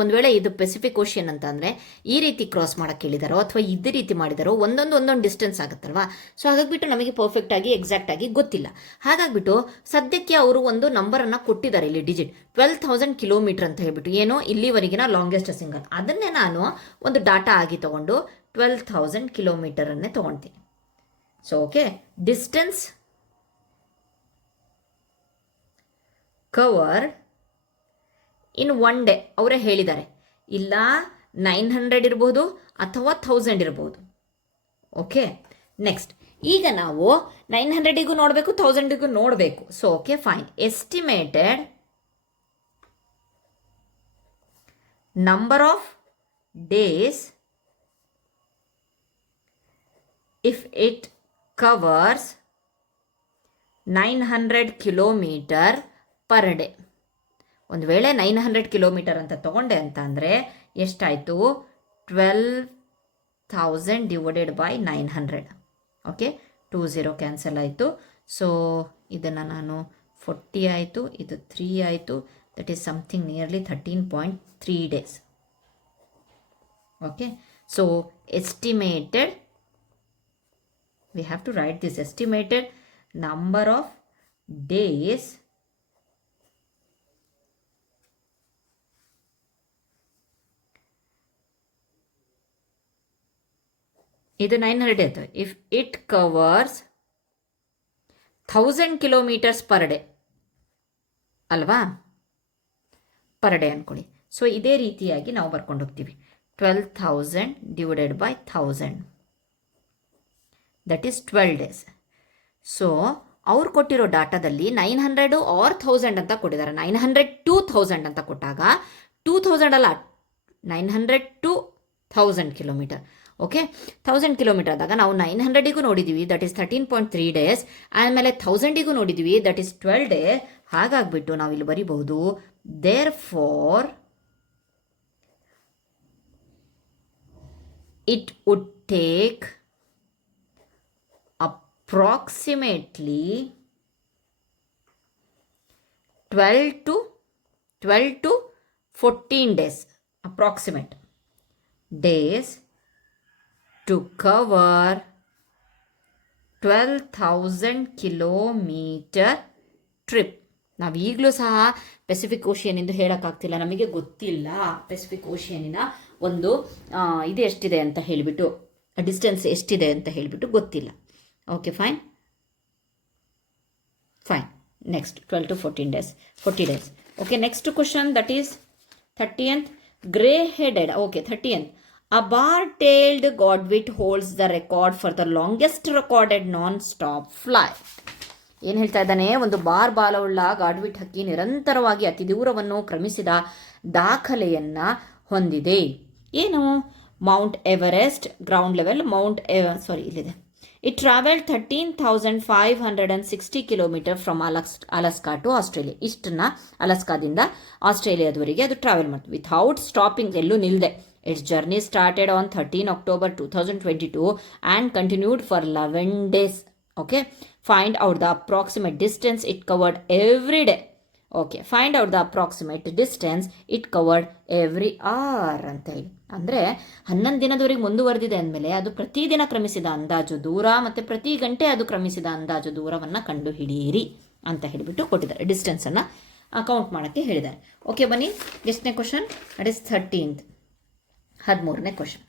ಒಂದು ವೇಳೆ ಇದು ಪೆಸಿಫಿಕ್ ಓಷಿಯನ್ ಅಂತಂದರೆ ಈ ರೀತಿ ಕ್ರಾಸ್ ಮಾಡೋಕ್ಕೆ ಹೇಳಿದಾರೋ ಅಥವಾ ಇದೇ ರೀತಿ ಮಾಡಿದಾರೋ ಒಂದೊಂದು ಡಿಸ್ಟೆನ್ಸ್ ಆಗುತ್ತಲ್ವಾ. ಸೊ ಹಾಗಾಗಿಬಿಟ್ಟು ನಮಗೆ ಪರ್ಫೆಕ್ಟಾಗಿ ಎಕ್ಸಾಕ್ಟಾಗಿ ಗೊತ್ತಿಲ್ಲ. ಹಾಗಾಗಿಬಿಟ್ಟು ಸದ್ಯಕ್ಕೆ ಅವರು ಒಂದು ನಂಬರನ್ನು ಕೊಟ್ಟಿದ್ದಾರೆ ಇಲ್ಲಿ, ಡಿಜಿಟ್ 12,000 ಕಿಲೋಮೀಟರ್ ಅಂತ ಹೇಳ್ಬಿಟ್ಟು. ಏನೋ ಇಲ್ಲಿವರೆಗಿನ ಲಾಂಗೆಸ್ಟ್ ಸಿಂಗಲ್. ಅದನ್ನೇ ನಾನು ಒಂದು ಡಾಟಾ ಆಗಿ ತೊಗೊಂಡು 12,000 ಕಿಲೋಮೀಟರನ್ನೇ ತೊಗೊಳ್ತೀನಿ. ಸೊ ಓಕೆ, ಡಿಸ್ಟೆನ್ಸ್ ಕವರ್ಡ್ ಇನ್ 1 ಡೇ ಅವರೇ ಹೇಳಿದ್ದಾರೆ. ಇಲ್ಲ 900 ಇರ್ಬೋದು ಅಥವಾ 1000 ಇರ್ಬೋದು. ಓಕೆ, ನೆಕ್ಸ್ಟ್ ಈಗ ನಾವು 900ಗೂ ನೋಡಬೇಕು, 1000ಗೂ ನೋಡಬೇಕು. So okay, fine. Estimated number of days if it covers 900 kilometre per day. ಒಂದು ವೇಳೆ 900 ಕಿಲೋಮೀಟರ್ ಅಂತ ತಗೊಂಡೆ ಅಂತ ಅಂದರೆ ಎಷ್ಟಾಯಿತು? 12,000 ಡಿವೈಡೆಡ್ ಬೈ 900. ಓಕೆ, 20 ಕ್ಯಾನ್ಸಲ್ ಆಯಿತು. ಸೊ ಇದನ್ನು ನಾನು 40 ಆಯಿತು, ಇದು 3 ಆಯಿತು. That is something nearly 13.3 days. Okay, so estimated, we have to write this estimated number of days ಇದು 900 ಆಯಿತು. If it covers 1000 kilometers per day ಅಲ್ವಾ, ಪರ್ ಡೇ ಅಂದ್ಕೊಳ್ಳಿ. ಸೊ ಇದೇ ರೀತಿಯಾಗಿ ನಾವು ಬರ್ಕೊಂಡು ಹೋಗ್ತೀವಿ. 12,000 divided by 1000, that is 12 days. So ಅವ್ರು ಕೊಟ್ಟಿರೋ ಡಾಟಾದಲ್ಲಿ 900 or 1000 ಅಂತ ಕೊಟ್ಟಿದ್ದಾರೆ. 900 to 1000 ಅಂತ ಕೊಟ್ಟಾಗ 2000 ಅಲ್ಲ, 900 to 1000 ಕಿಲೋಮೀಟರ್. ಓಕೆ, 1000 ಕಿಲೋಮೀಟರ್ ಆದಾಗ ನಾವು 900ಗೂ ನೋಡಿದ್ದೀವಿ, ದಟ್ ಈಸ್ 13.3 days. ಆಮೇಲೆ 1000ಗೂ ನೋಡಿದ್ದೀವಿ, ದಟ್ ಈಸ್ 12 days. ಹಾಗಾಗ್ಬಿಟ್ಟು ನಾವು ಇಲ್ಲಿ ಬರೀಬಹುದು, therefore it would take approximately 12 to 14 days, approximate days to cover 12,000 kilometer trip. ನಾವು ಈಗಲೂ ಸಹ ಪೆಸಿಫಿಕ್ ಓಷಿಯನಿಂದ ಹೇಳೋಕ್ಕಾಗ್ತಿಲ್ಲ, ನಮಗೆ ಗೊತ್ತಿಲ್ಲ ಪೆಸಿಫಿಕ್ ಓಷಿಯನಿನ ಒಂದು ಇದು ಎಷ್ಟಿದೆ ಅಂತ ಹೇಳಿಬಿಟ್ಟು, ಡಿಸ್ಟೆನ್ಸ್ ಎಷ್ಟಿದೆ ಅಂತ ಹೇಳಿಬಿಟ್ಟು ಗೊತ್ತಿಲ್ಲ. Okay, fine. Next 12 to 14 days, 40 days. Okay, next question, that is 30th. Grey headed. Okay, 30th. A bar-tailed godwit holds the record for the longest recorded non-stop flight. ಏನು ಹೇಳ್ತಾ ಇದ್ದಾನೆ, ಒಂದು ಬಾಲವುಳ್ಳ ಗಾಡ್ವಿಟ್ ಹಕ್ಕಿ ನಿರಂತರವಾಗಿ ಅತಿ ದೂರವನ್ನು ಕ್ರಮಿಸಿದ ದಾಖಲೆಯನ್ನು ಹೊಂದಿದೆ. ಏನು? ಮೌಂಟ್ ಎವರೆಸ್ಟ್ ಗ್ರೌಂಡ್ ಲೆವೆಲ್, ಇಲ್ಲಿದೆ. It travelled 13,560 kilometer from Alaska to Australia. ಇಷ್ಟನ್ನ ಅಲಸ್ಕಾದಿಂದ ಆಸ್ಟ್ರೇಲಿಯಾದವರೆಗೆ ಅದು ಟ್ರಾವೆಲ್ ಮಾಡ್ತೀವಿ ವಿಥೌಟ್ ಸ್ಟಾಪಿಂಗ್, ಎಲ್ಲೂ ನಿಲ್ಲದೆ. Its journey started on 13 October 2022 and continued for 11 days. Okay, find out the approximate distance it covered every day. Okay, find out the approximate distance it covered every hour ಅಂತ ಹೇಳಿ. ಅಂದರೆ 11 ದಿನದವರೆಗೆ ಮುಂದುವರೆದಿದೆ ಅಂದಮೇಲೆ ಅದು ಪ್ರತಿದಿನ ಕ್ರಮಿಸಿದ ಅಂದಾಜು ದೂರ ಮತ್ತು ಪ್ರತಿ ಗಂಟೆ ಅದು ಕ್ರಮಿಸಿದ ಅಂದಾಜು ದೂರವನ್ನು ಕಂಡುಹಿಡಿಯಿರಿ ಅಂತ ಹೇಳಿಬಿಟ್ಟು ಕೊಟ್ಟಿದ್ದಾರೆ. ಡಿಸ್ಟೆನ್ಸನ್ನು ಕೌಂಟ್ ಮಾಡೋಕ್ಕೆ ಹೇಳಿದ್ದಾರೆ. ಓಕೆ, ಬನ್ನಿ ಎಷ್ಟನೇ ಕ್ವಶನ್, ದಟ್ ಇಸ್ 13th, 13ನೇ ಕ್ವಶನ್.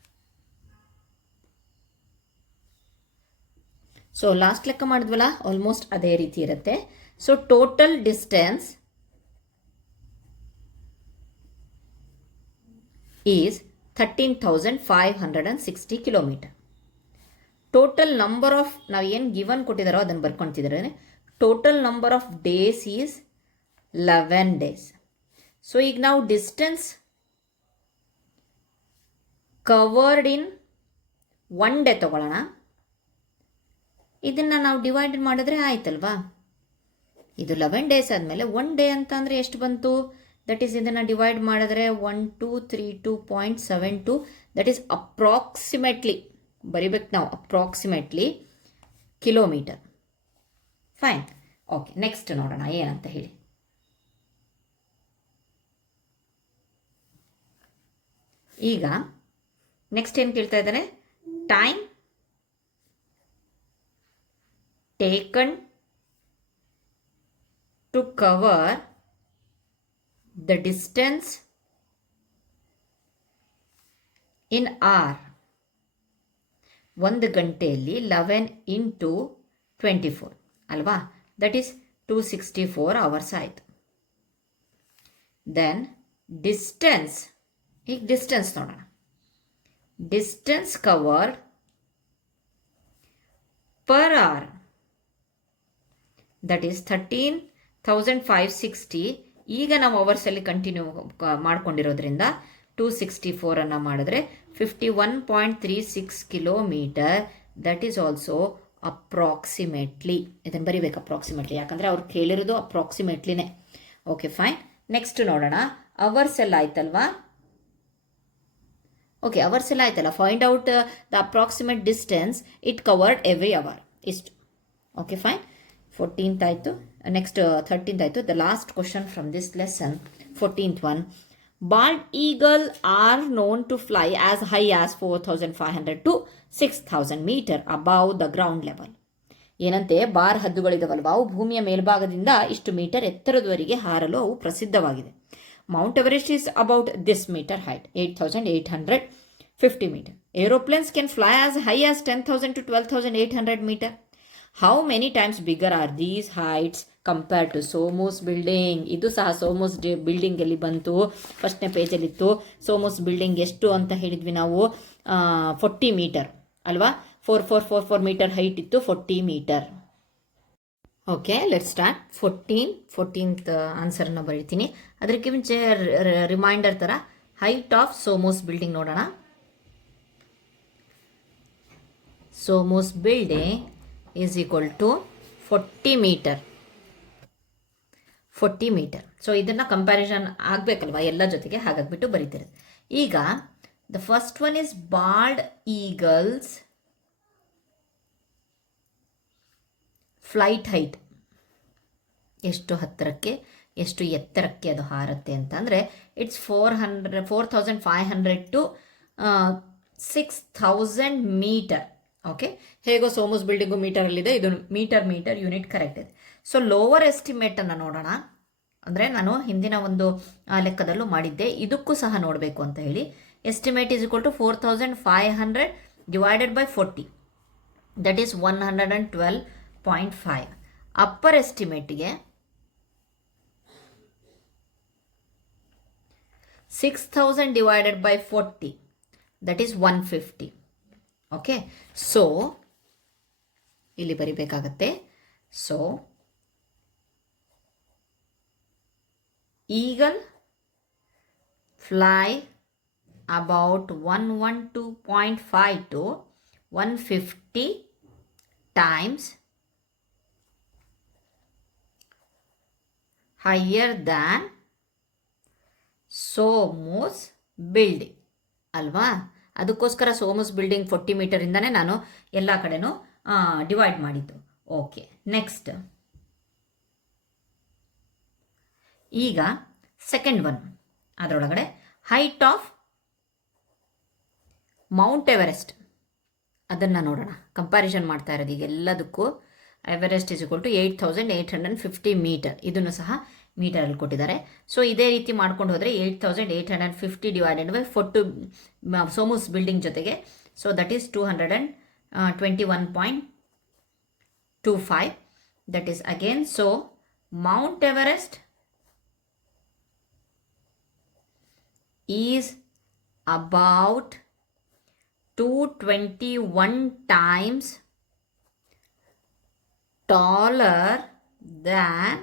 ಸೊ ಲಾಸ್ಟ್ ಲೆಕ್ಕ ಮಾಡಿದ್ವಲ್ಲ, ಆಲ್ಮೋಸ್ಟ್ ಅದೇ ರೀತಿ ಇರುತ್ತೆ. So total distance is 13,560 kilometer. Total number of, ನಾವು ಏನು ಗಿವನ್ ಕೊಟ್ಟಿದ್ದಾರೋ ಅದನ್ನು ಬರ್ಕೊತಿದ್ದಾರೆ. Total number of days is 11 days. So ಈಗ ನಾವು ಡಿಸ್ಟೆನ್ಸ್ ಕವರ್ಡ್ ಇನ್ 1 day ತಗೊಳ್ಳೋಣ. ಇದನ್ನು ನಾವು ಡಿವೈಡೆಡ್ ಮಾಡಿದ್ರೆ ಆಯ್ತಲ್ವಾ. ಇದು 11 days ಆದಮೇಲೆ 1 day ಅಂತ ಅಂದರೆ ಎಷ್ಟು ಬಂತು, ದಟ್ ಈಸ್ ಇದನ್ನು ಡಿವೈಡ್ ಮಾಡಿದ್ರೆ 1232.72, ದಟ್ ಈಸ್ ಅಪ್ರಾಕ್ಸಿಮೇಟ್ಲಿ ಬರಿಬೇಕು ನಾವು, approximately kilometre. Fine. Okay, next ನೋಡೋಣ ಏನಂತ ಹೇಳಿ. ಈಗ ನೆಕ್ಸ್ಟ್ ಏನು ಕೇಳ್ತಾ ಇದ್ದಾನೆ, time taken to cover the distance in hour. 1 ಗಂಟೆಯಲ್ಲಿ 11 into 24 ಅಲ್ವಾ, ದಟ್ ಈಸ್ 264 hours ಆಯಿತು. ದೆನ್ ಡಿಸ್ಟೆನ್ಸ್, ಈಗ ಡಿಸ್ಟೆನ್ಸ್ ನೋಡೋಣ. Distance covered per hour, that is 13,560. ಈಗ ನಾವು ಅವರ್ಸಲ್ಲಿ ಕಂಟಿನ್ಯೂ ಮಾಡ್ಕೊಂಡಿರೋದ್ರಿಂದ 264 ಮಾಡಿದ್ರೆ 51.36 kilometer. That is also approximately. ಇದನ್ನು ಬರೀಬೇಕು ಅಪ್ರಾಕ್ಸಿಮೇಟ್ಲಿ, ಯಾಕಂದರೆ ಅವ್ರು ಕೇಳಿರೋದು ಅಪ್ರಾಕ್ಸಿಮೇಟ್ಲಿನೇ. Okay, fine. ನೆಕ್ಸ್ಟ್ ನೋಡೋಣ, ಅವರ್ಸ್ ಎಲ್ಲ ಆಯ್ತಲ್ವಾ. ಓಕೆ, ಅವರ್ಸ್ ಎಲ್ಲ ಆಯ್ತಲ್ಲ. Find out the approximate distance it covered every hour, ಇಷ್ಟು. Okay, fine. 14th ಆಯಿತು. ನೆಕ್ಸ್ಟ್ 13th ಆಯಿತು. The last question from this lesson, 14th one. Bald eagle are known to fly as high as 4,500 to 6,000 meter above the ground level. ಏನಂತೆ, ಬಾರ್ ಹದ್ದುಗಳಿದಾವಲ್ವಾ, ಅವು ಭೂಮಿಯ ಮೇಲ್ಭಾಗದಿಂದ ಇಷ್ಟು ಮೀಟರ್ ಎತ್ತರದವರೆಗೆ ಹಾರಲು ಅವು ಪ್ರಸಿದ್ಧವಾಗಿದೆ. Mount Everest is about this meter height, 8,850 meter. Aeroplanes can fly as high as 10,000 to 12,800 meter. How many times bigger are these heights compare to Somos building. ಇದು ಸಹ ಸೋಮೋಸ್ ಬಿಲ್ಡಿಂಗ್ ಎಲ್ಲಿ ಬಂತು, ಫಸ್ಟ್ನೇ ಪೇಜಲ್ಲಿತ್ತು. ಸೋಮೋಸ್ ಬಿಲ್ಡಿಂಗ್ ಎಷ್ಟು ಅಂತ ಹೇಳಿದ್ವಿ ನಾವು, 40 ಮೀಟರ್ ಅಲ್ವಾ. 4,444 ಮೀಟರ್ ಹೈಟ್ ಇತ್ತು, 40 metre. Okay, let start. 14th ಆನ್ಸರ್ನ ಬರೀತೀನಿ. ಅದಕ್ಕೆ ಮುಂಚೆ ರಿಮೈಂಡರ್ ಥರ ಹೈಟ್ ಆಫ್ ಸೋಮೋಸ್ ಬಿಲ್ಡಿಂಗ್ ನೋಡೋಣ. Somos building is equal to 40 meter. 40 meter. So ಇದನ್ನು ಕಂಪ್ಯಾರಿಸನ್ ಆಗಬೇಕಲ್ವಾ ಎಲ್ಲ ಜೊತೆಗೆ, ಹಾಗಾಗ್ಬಿಟ್ಟು ಬರೀತಿರೋದು. ಈಗ the first one is bald eagles flight height. ಎಷ್ಟು ಹತ್ತಿರಕ್ಕೆ, ಎಷ್ಟು ಎತ್ತರಕ್ಕೆ ಅದು ಹಾರುತ್ತೆ ಅಂತ ಅಂದರೆ, ಇಟ್ಸ್ 4,500 to 6,000 ಮೀಟರ್. ಓಕೆ, ಹೇಗೋ ಸೋಮೋಸ್ ಬಿಲ್ಡಿಂಗು ಮೀಟರಲ್ಲಿದೆ, ಇದು ಮೀಟರ್ ಯೂನಿಟ್ ಕರೆಕ್ಟ್ ಇದೆ. ಸೊ ಲೋವರ್ ಎಸ್ಟಿಮೇಟನ್ನು ನೋಡೋಣ. ಅಂದರೆ ನಾನು ಹಿಂದಿನ ಒಂದು ಲೆಕ್ಕದಲ್ಲೂ ಮಾಡಿದ್ದೆ, ಇದಕ್ಕೂ ಸಹ ನೋಡಬೇಕು ಅಂತ ಹೇಳಿ. Estimate is equal to 4,500 divided by 40, that is 112.5. Upper ಎಸ್ಟಿಮೇಟ್ಗೆ 6,000 divided by 40, that is 150. Okay, so ಇಲ್ಲಿ ಬರಿಬೇಕಾಗತ್ತೆ. So eagle fly about 112.5 to 150 times higher than Somos building ಅಲ್ವಾ. ಅದಕ್ಕೋಸ್ಕರ ಸೋಮೋಸ್ ಬಿಲ್ಡಿಂಗ್ 40 ಮೀಟರಿಂದನೇ ನಾನು ಎಲ್ಲ ಕಡೆನೂ ಡಿವೈಡ್ ಮಾಡಿದ್ದು. ಓಕೆ, ನೆಕ್ಸ್ಟ್ ಈಗ ಸೆಕೆಂಡ್ ಒನ್. ಅದರೊಳಗಡೆ ಹೈಟ್ ಆಫ್ ಮೌಂಟ್ ಎವರೆಸ್ಟ್ ಅದನ್ನು ನೋಡೋಣ. ಕಂಪ್ಯಾರಿಸನ್ ಮಾಡ್ತಾ ಇರೋದು ಈಗ ಎಲ್ಲದಕ್ಕೂ. Everest is equal to 8,850 metre. ಇದನ್ನು ಸಹ ಮೀಟರಲ್ಲಿ ಕೊಟ್ಟಿದ್ದಾರೆ. ಸೊ ಇದೇ ರೀತಿ ಮಾಡ್ಕೊಂಡು ಹೋದರೆ 8,850 ಡಿವೈಡೆಡ್ ಬೈ 40 ಸೋಮೋಸ್ ಬಿಲ್ಡಿಂಗ್ ಜೊತೆಗೆ. So that is 221.25. That is again. So Mount Everest is about 221 times taller than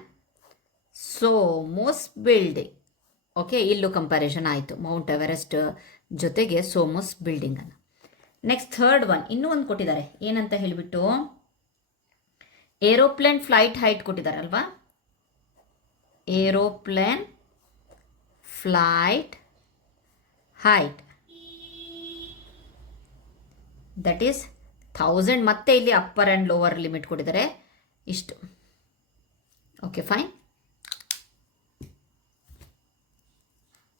Somos building. Okay, ಇಲ್ಲೂ ಕಂಪ್ಯಾರಿಸನ್ ಆಯಿತು ಮೌಂಟ್ ಎವರೆಸ್ಟ್ ಜೊತೆಗೆ ಸೋಮೋಸ್ ಬಿಲ್ಡಿಂಗನ್ನು. ನೆಕ್ಸ್ಟ್ ಥರ್ಡ್ ಒನ್, ಇನ್ನೂ ಒಂದು ಕೊಟ್ಟಿದ್ದಾರೆ. ಏನಂತ ಹೇಳಿಬಿಟ್ಟು ಏರೋಪ್ಲೇನ್ ಫ್ಲೈಟ್ ಹೈಟ್ ಕೊಟ್ಟಿದ್ದಾರೆ ಅಲ್ವಾ. Aeroplane flight height that is 1000. ಮತ್ತೆ ಇಲ್ಲಿ ಅಪ್ಪರ್ ಆ್ಯಂಡ್ ಲೋವರ್ ಲಿಮಿಟ್ ಕೊಟ್ಟಿದ್ದಾರೆ ಇಷ್ಟು. Okay, fine.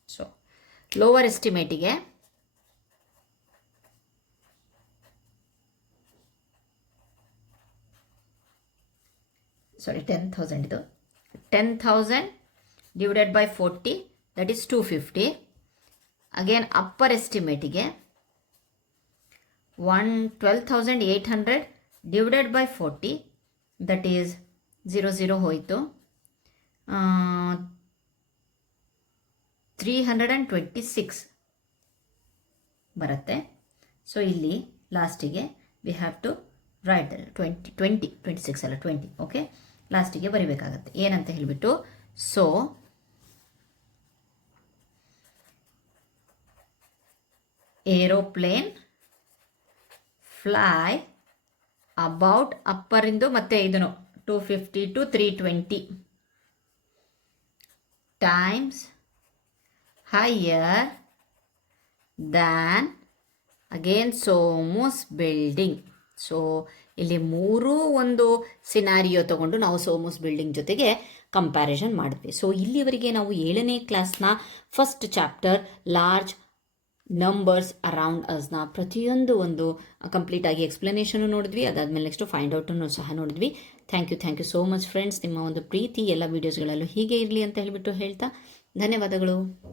ಸೊ ಲೋವರ್ ಎಸ್ಟಿಮೇಟಿಗೆ ಸಾರಿ 10,000 ಇದು. 10,000 divided by 40, that is 250. Again upper ಎಸ್ಟಿಮೇಟಿಗೆ 12,800 ಡಿವೈಡೆಡ್ ಬೈ 40, ದಟ್ ಈಸ್ 00 ಹೋಯಿತು, 326 ಬರುತ್ತೆ. ಸೊ ಇಲ್ಲಿ ಲಾಸ್ಟಿಗೆ ವಿ ಹ್ಯಾವ್ ಟು ರೈಟ್ 26 ಅಲ್ಲ 20. ಓಕೆ, ಲಾಸ್ಟಿಗೆ ಬರಿಬೇಕಾಗತ್ತೆ ಏನಂತ ಹೇಳಿಬಿಟ್ಟು. ಸೊ ಏರೋಪ್ಲೇನ್ ಫ್ಲೈ ಅಬೌಟ್ ಅಪ್ಪರಿಂದು ಮತ್ತೆ ಇದನ್ನು 250 to 320 times higher than again Somos building. So ಇಲ್ಲಿ ಮೂರೂ ಒಂದು ಸಿನಾರಿಯೋ ತಗೊಂಡು ನಾವು ಸೋಮೋಸ್ ಬಿಲ್ಡಿಂಗ್ ಜೊತೆಗೆ ಕಂಪ್ಯಾರಿಸನ್ ಮಾಡಿದ್ವಿ. ಸೊ ಇಲ್ಲಿವರೆಗೆ ನಾವು 7ನೇ ಕ್ಲಾಸ್ನ first chapter large numbers around ಅಸ್ನ ಪ್ರತಿಯೊಂದು ಒಂದು ಕಂಪ್ಲೀಟಾಗಿ ಎಕ್ಸ್ಪ್ಲನೇಷನು ನೋಡಿದ್ವಿ. ಅದಾದಮೇಲೆ ನೆಕ್ಸ್ಟ್ ಫೈಂಡ್ ಔಟನ್ನು ಸಹ ನೋಡಿದ್ವಿ. Thank you so much friends. ನಿಮ್ಮ ಒಂದು ಪ್ರೀತಿ ಎಲ್ಲ ವೀಡಿಯೋಸ್ಗಳಲ್ಲೂ ಹೀಗೆ ಇರಲಿ ಅಂತ ಹೇಳಿಬಿಟ್ಟು ಹೇಳ್ತಾ ಧನ್ಯವಾದಗಳು.